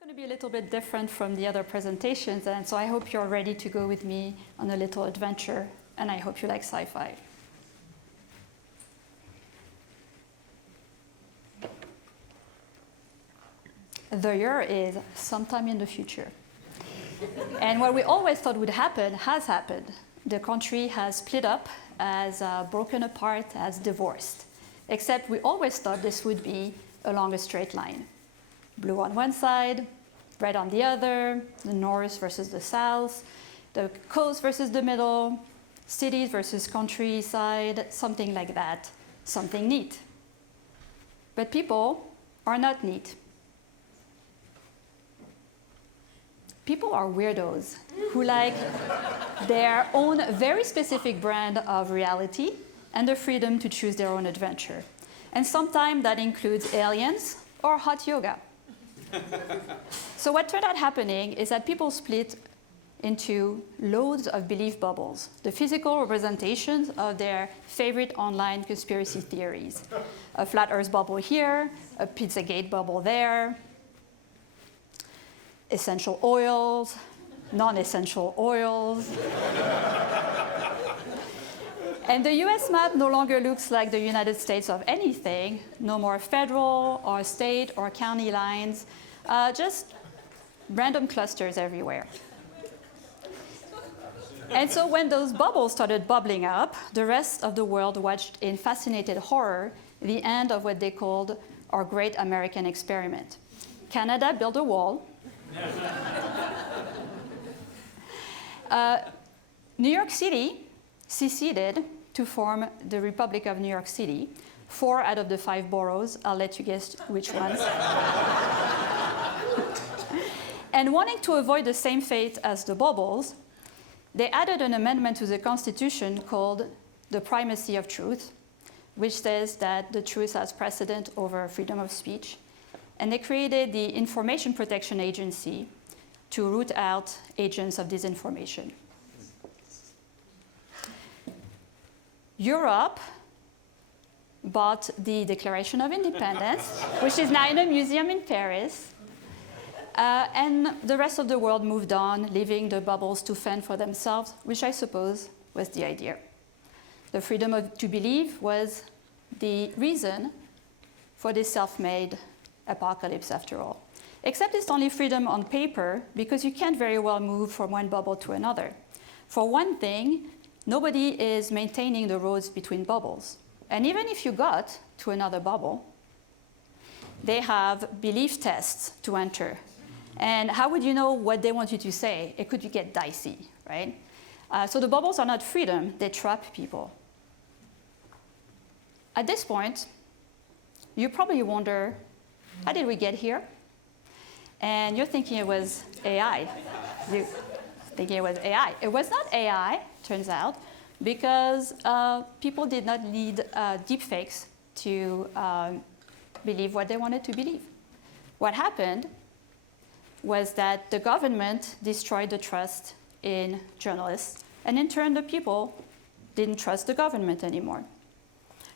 It's going to be a little bit different from the other presentations, and so I hope you're ready to go with me on a little adventure, and I hope you like sci-fi. The year is sometime in the future. And what we always thought would happen has happened. The country has split up, has broken apart, has divorced. Except we always thought this would be along a straight line. Blue on one side, red on the other, the north versus the south, the coast versus the middle, cities versus countryside, something like that, something neat. But people are not neat. People are weirdos who like their own very specific brand of reality and the freedom to choose their own adventure. And sometimes that includes aliens or hot yoga. So what turned out happening is that people split into loads of belief bubbles, the physical representations of their favorite online conspiracy theories. A flat earth bubble here, a Pizzagate bubble there, essential oils, non-essential oils. And the US map no longer looks like the United States of anything. No more federal or state or county lines, just random clusters everywhere. And so when those bubbles started bubbling up, the rest of the world watched in fascinated horror the end of what they called our great American experiment. Canada built a wall. New York City seceded to form the Republic of New York City. 4 out of the 5 boroughs, I'll let you guess which ones. And wanting to avoid the same fate as the bubbles, they added an amendment to the Constitution called the primacy of truth, which says that the truth has precedent over freedom of speech. And they created the Information Protection Agency to root out agents of disinformation. Europe bought the Declaration of Independence, which is now in a museum in Paris. And the rest of the world moved on, leaving the bubbles to fend for themselves, which I suppose was the idea. The freedom to believe was the reason for this self-made apocalypse after all. Except it's only freedom on paper, because you can't very well move from one bubble to another. For one thing, nobody is maintaining the roads between bubbles. And even if you got to another bubble, they have belief tests to enter. And how would you know what they want you to say? It could get dicey, right? So the bubbles are not freedom, they trap people. At this point, you probably wonder, how did we get here? And you're thinking it was AI. You're thinking it was AI. It was not AI, turns out, because people did not need deepfakes to believe what they wanted to believe. What happened was that the government destroyed the trust in journalists, and in turn the people didn't trust the government anymore.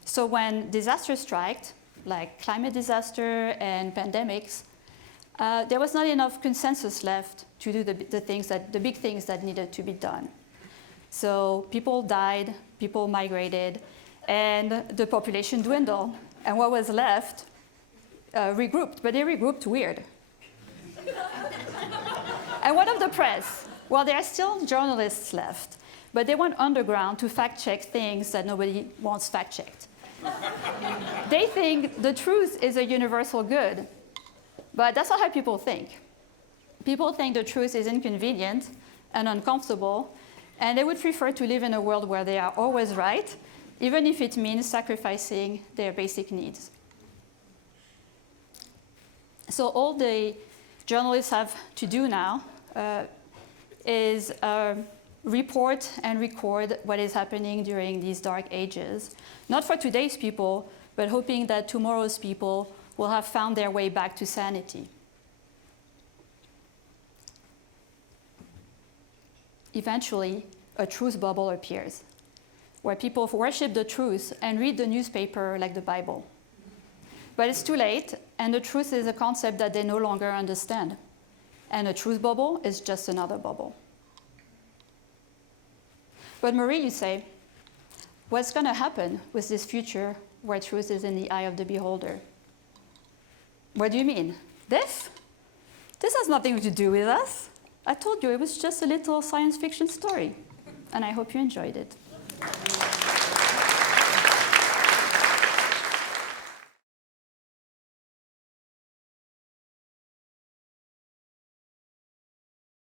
So when disasters struck, like climate disaster and pandemics, there was not enough consensus left to do the big things that needed to be done. So people died, people migrated, and the population dwindled. And what was left regrouped, but they regrouped weird. And what of the press? Well, there are still journalists left, but they went underground to fact-check things that nobody wants fact-checked. They think the truth is a universal good, but that's not how people think. People think the truth is inconvenient and uncomfortable, and they would prefer to live in a world where they are always right, even if it means sacrificing their basic needs. So all the journalists have to do now is report and record what is happening during these dark ages, not for today's people, but hoping that tomorrow's people will have found their way back to sanity. Eventually, a truth bubble appears, where people worship the truth and read the newspaper like the Bible. But it's too late, and the truth is a concept that they no longer understand. and a truth bubble is just another bubble. But Marie, you say, what's going to happen with this future where truth is in the eye of the beholder? What do you mean? This? This has nothing to do with us. I told you it was just a little science fiction story, and I hope you enjoyed it.